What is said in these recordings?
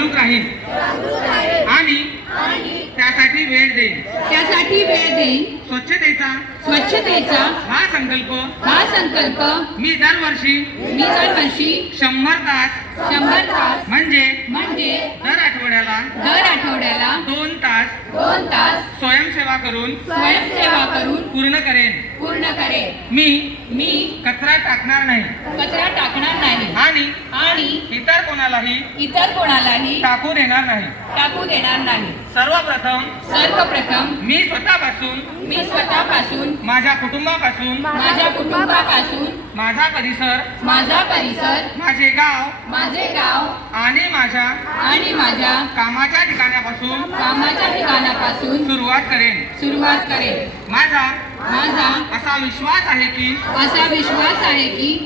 जागरूक राहीन आणि त्यासाठी वेळ देईन. स्वच्छतेचा हा संकल्प मी दरवर्षी 100 तास म्हणजे दर आठवड्याला 2 तास स्वयंसेवा करून पूर्ण करेन. मी कचरा टाकणार नाही आणि इतर कोणालाही टाकू देणार नाही. सर्वप्रथम मी स्वतःपासून माझ्या कुटुंबापासून माझा परिसर माझे गाव आणि माझ्या कामाच्या ठिकाणापासून सुरुवात करेन. माझा असा विश्वास आहे की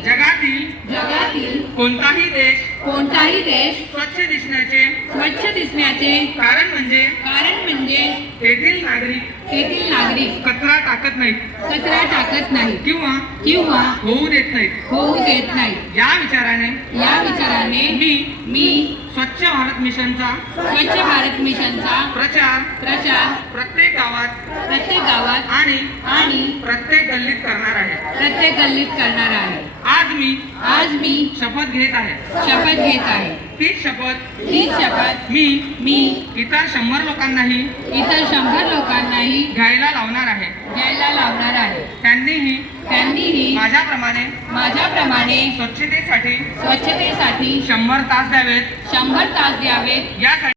जगातील कोणताही देश स्वच्छ दिसण्याचे कारण म्हणजे तेथील नागरिक कचरा टाकत नाहीत किंवा होऊ देत नाहीत. या विचाराने मी स्वच्छ भारत मिशनचा प्रचार प्रत्येक गावात आणि प्रत्येक गल्लीत करणार आहे. आज मी शपथ घेत आहे. तीच शपथ मी इतर 100 लोकांनाही घ्यायला लावणार आहे. त्यांनीही माझ्याप्रमाणे स्वच्छतेसाठी 100 तास द्यावेत. यासाठी